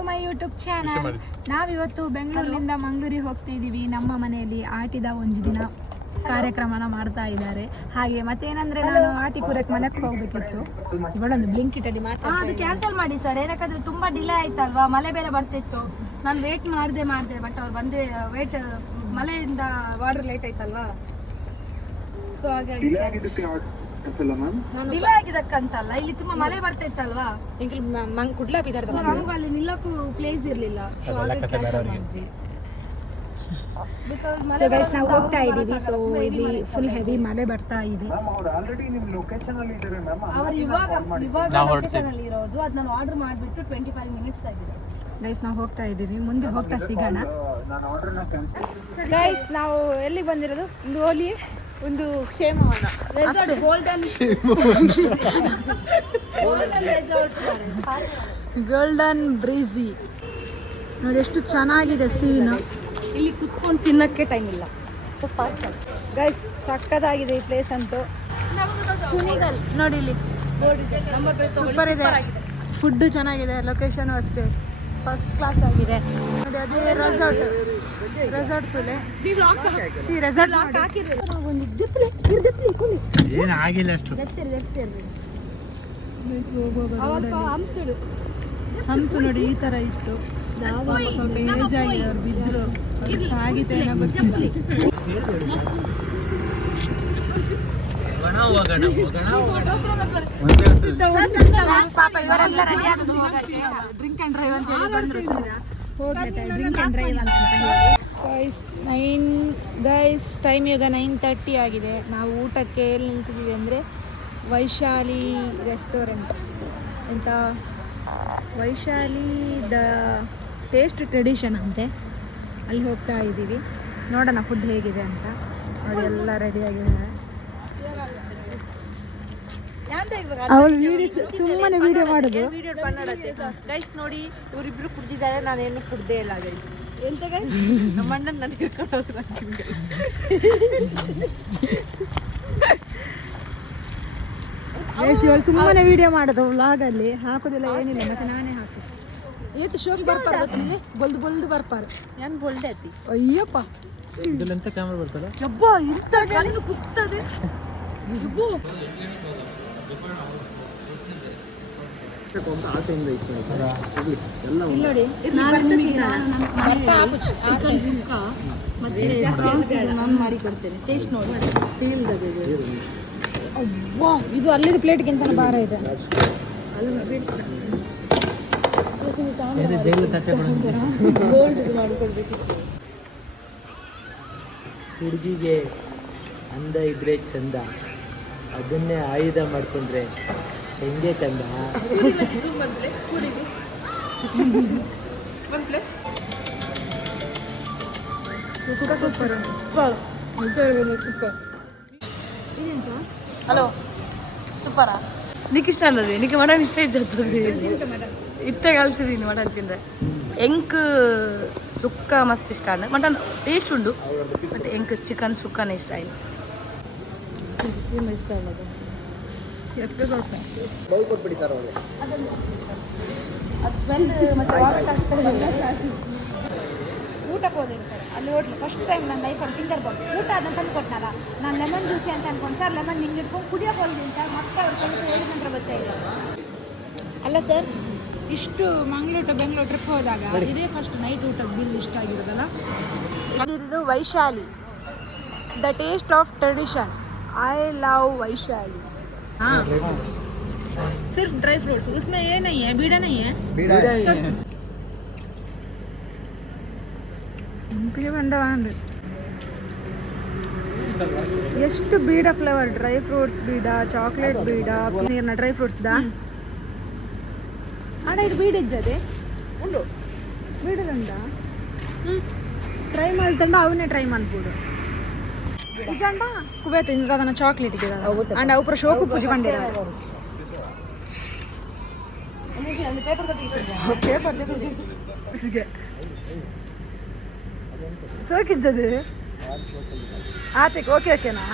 To my YouTube channel. ನಾವಿವತ್ತು ಬೆಂಗಳೂರಿನಿಂದ ಮಂಗಳೂರಿಗೆ ಹೋಗ್ತಿದ್ದೀವಿ. ನಮ್ಮ ಮನೆಯಲ್ಲಿ ಆಟಿದ ಒಂದು ದಿನ ಕಾರ್ಯಕ್ರಮನ ಮಾಡ್ತಾ ಇದ್ದಾರೆ. ಹಾಗೆ ಮತ್ತೇನಂದ್ರೆ ನಾನು ಆಟಿಪುರಕ್ಕೆ ಮನೆಗೆ ಹೋಗ್ಬೇಕಿತ್ತು. ಇವಳೊಂದು ಬ್ಲಿಂಕ್ ಇಟ್ಟಡಿ ಅದು ಕ್ಯಾನ್ಸಲ್ ಮಾಡಿ ಸರ್, ಏನಕ್ಕಂದ್ರೆ ತುಂಬಾ ಡಿಲೇ ಆಯ್ತಲ್ವಾ, ಮಳೆ ಬೇರೆ ಬರ್ತಿತ್ತು. ನಾನು ವೇಟ್ ಮಾಡಿದೆ ಬಟ್ ಅವ್ರು ಬಂದೆ ವೇಟ್ ಮಳೆಯಿಂದ ವಾಟರ್ ಲೇಟ್ ಆಯ್ತಲ್ವಾ, ಸೊ ಹಾಗಾಗಿ ಡಿಲೇ ಆಗಿದಕ್ಕಂತಲ್ಲ, ಇಲ್ಲಿ ತುಂಬಾ ಮಳೆ ಬರ್ತಾ ಇತ್ತಲ್ವಾ, ನಮಗೂ ಅಲ್ಲಿ ನಿಲ್ಲಕ್ಕೂ ಪ್ಲೇಸ್ ಇರ್ಲಿಲ್ಲ. ಸೊ ನಾವು ಹೋಗ್ತಾ ಇದೀವಿ. ಸೊ ಇಲ್ಲಿ ಫುಲ್ ಹೆವಿ ಮಳೆ ಬರ್ತಾ ಇದೆ. ಅವರು ಇವಾಗ ಲೊಕೇಶನ್ ಅಲ್ಲಿ ಇರೋದು, ಅದು ನಾನು ಆರ್ಡರ್ ಮಾಡಿಬಿಟ್ಟು 25 ಮಿನಿಟ್ಸ್ ಆಗಿದೆ. ಗೈಸ್ ನಾವು ಹೋಗ್ತಾ ಇದ್ದೀವಿ, ಮುಂದೆ ಹೋಗ್ತಾ ಸಿಗೋಣ. ಗೈಸ್ ನಾವು ಎಲ್ಲಿಗೆ ಬಂದಿರೋದು? ಒಂದು ಓಲಿ, ಒಂದು ಕ್ಷೇಮವನ ರೆಸಾರ್ಟ್, ಗೋಲ್ಡನ್ ಬ್ರೀಜಿ. ನೋಡಿ ಎಷ್ಟು ಚೆನ್ನಾಗಿದೆ ಸೀನ್. ಇಲ್ಲಿ ಕುತ್ಕೊಂಡು ತಿನ್ನಕ್ಕೆ ಟೈಮ್ ಇಲ್ಲ. ಗೈಸ್ ಸಕ್ಕತ್ತಾಗಿದೆ ಈ ಪ್ಲೇಸ್ ಅಂತೂ. ಕುಣಿಗಲ್ ನೋಡಿ, ಇಲ್ಲಿ ಸೂಪರ್ ಇದೆ, ಫುಡ್ ಚೆನ್ನಾಗಿದೆ, ಲೊಕೇಶನ್ ಅಷ್ಟೇ ಫಸ್ಟ್ ಕ್ಲಾಸ್ ಆಗಿದೆ. ನೋಡಿ ಅದೇ ರೆಸಾರ್ಟ್ ತುಲೆ ಹಂಸು ನೋಡಿ ಈ ತರ ಇತ್ತು. ಸ್ವಲ್ಪ ಏಜ್ ಆಗಿದೆ, ಅವ್ರು ಬಿದ್ರು ಆಗಿತ್ತು ಏನೋ ಗೊತ್ತಿಲ್ಲ. ಡ್ರಿಂಕ್ ಅಂಡ್ ಡ್ರೈವ್ ಅಂತ ಹೇಳಿ ಬಂದ್ರು. ಡ್ರಿಂಕ್ ಅಂಡ್ ಡ್ರೈವ್ ಅಂತ ಗೈಸ್ ಟೈಮ್ ಈಗ 9:30 ಆಗಿದೆ. ನಾವು ಊಟಕ್ಕೆ ಎಲ್ಲಿ ನಿಲ್ಸಿದ್ದೀವಿ ಅಂದರೆ ವೈಶಾಲಿ ರೆಸ್ಟೋರೆಂಟ್ ಅಂತ. ವೈಶಾಲಿ ದ ಟೇಸ್ಟ್ ಟ್ರೆಡಿಷನ್ ಅಂತೆ, ಅಲ್ಲಿ ಹೋಗ್ತಾ ಇದ್ದೀವಿ. ನೋಡೋಣ ಫುಡ್ ಹೇಗಿದೆ ಅಂತ. ನೋಡಿ ಎಲ್ಲ ರೆಡಿಯಾಗಿದ್ದಾರೆ. ಅವಳು ಸುಮ್ಮನೆ ವಿಡಿಯೋ ಮಾಡೋದು. ಗೈಸ್ ನೋಡಿ, ಇವರಿಬ್ರು ಕುಡ್ದಿದ್ದಾರೆ, ನಾನೇನು ಕುಡ್ದೇ ಇಲ್ಲ. ಗೈಸ್ ಎಂತ ಗೈಸ್, ನಮ್ಮ ಅಣ್ಣನ ನಾನು ಹಿಡ್ಕೊಂಡು ಹೋದ್ರು. ಇವಳು ಸುಮ್ಮನೆ ವಿಡಿಯೋ ಮಾಡೋದು, ವ್ಲಾಗಲ್ಲಿ ಹಾಕೋದಿಲ್ಲ ಏನಿಲ್ಲ. ಮತ್ತೆ ನಾನೇ ಹಾಕಿ ಏತು ಶೋಕ್ ಬರ್ಪಾರ ಗೊತ್ತಿದೆ, ಬೊಲ್ದು ಬರ್ಪಾರ. ಏನು ಬೋಲ್ದೆ ಐತಿ, ಅಯ್ಯಪ್ಪ ಎಂತ ಕ್ಯಾಮ್ರಾ ಬರ್ತಲ್ಲ ಯಬ್ಬ, ಇಂಥ ಕಣ್ಣು ಕುಗ್ತದೆ. ನೋಡಿ ನಾನು ಮಾಡಿ ಕೊಡ್ತೇನೆ, ಟೇಸ್ಟ್ ನೋಡಿ. ಇದು ಅಲ್ಲಿದ ಪ್ಲೇಟ್ಗಿಂತ ಭಾರ ಇದೆ. ಹುಡುಗಿಗೆ ಅಂದ ಇದ್ರೆ ಚಂದ, ಅದನ್ನೇ ಆಯುಧ ಮಾಡ್ಕೊಂಡ್ರೆ ಹೆಂಗೆ ಕಂದ. ಸೂಪರ್. ಹಲೋ ಸೂಪರಾ? నీకు ఇష్టం అన్నది, నీకు మటన్ ఇష్టం చెప్తుంది. ಇತ್ತ ಕಲ್ತಿದ್ದೀನಿ ಮಟನ್ ತಿಂದರೆ. ಎಂಕ್ ಸುಕ್ಕ ಮಸ್ತ್ ಇಷ್ಟ. ಮಟನ್ ಟೇಸ್ಟ್ ಉಂಡು, ಬಟ್ ಎಂಕ್ ಚಿಕನ್ ಸುಕ್ಕನೇ ಇಷ್ಟ ಆಯ್ತು. ಇಷ್ಟ ಇಲ್ಲ ಊಟಕ್ಕೆ ಹೋದೇನು ಸರ್, ಅಲ್ಲಿ ಹೋಟ್ಲು ಫಸ್ಟ್ ಟೈಮ್ ನನ್ನ ಲೈಫಲ್ಲಿ ಫಿಂಗರ್ ಬಾಲ್ ಊಟ ಅದನ್ನು ತಂದು ಕೊಟ್ಟನಲ್ಲ. ನಾನು ಲೆಮನ್ ಜ್ಯೂಸಿ ಅಂತ ಅನ್ಕೊಂಡು ಸರ್ ಲೆಮನ್ ನಿಂಗೆ ಇಟ್ಕೊಂಡು ಕುಡಿಯೋಕೆ ಹೋಗಿದ್ದೀನಿ ಸರ್. ಮತ್ತೆ ಅವ್ರ ಫ್ರೆಂಡ್ಸ್ ಹೇಳಿದ ನಂತರ ಬರ್ತಾ ಇಲ್ಲ. ಅಲ್ಲ ಸರ್, ಇಷ್ಟು ಮಂಗಳೂರು ಟು ಬೆಂಗಳೂರು ಟ್ರಿಪ್ ಹೋದಾಗ ಇದೇ ಫಸ್ಟ್ ನೈಟ್ ಊಟದ ಬಿಲ್ ಇಷ್ಟ ಆಗಿರೋದಲ್ಲ. ಇದು Vaishali the taste of tradition. I love Vaishali. हाँ सिर्फ ड्राई फ्रूट्स, उसमें ये नहीं है, बीड़ा नहीं है। ಎಷ್ಟು ಬೀಡ ಫ್ಲೇವರ್, ಡ್ರೈ ಫ್ರೂಟ್ಸ್ ಬೀಡ, ಚಾಕ್ಲೇಟ್ ಬೀಡ, ನೀರಿನ ಡ್ರೈ ಫ್ರೂಟ್ಸ್ ದಾ ಆಡ ಇದು ಬೀಡ ಇಜ್ಜದೆ ಉಂಡು, ಬೀಡದಂಡ ಟ್ರೈ ಮಾಡ್ತಂಡ ಅವನ್ನೇ ಟ್ರೈ ಮಾಡ್ಬೋದು. ಇಜಂಡ ಕುಬೇತ ಇಂದ ಚಾಕ್ಲೇಟ್ ಇದೆ ಅಂಡ್ ಅವು ಶೋಕು ಪೂಜೆ ಬಂದಿರ ಪೇಪರ್ ಸೋಕಿಜ್ಜದು ಆತಕ್ಕೆ. ಓಕೆ ಓಕೆನಾ?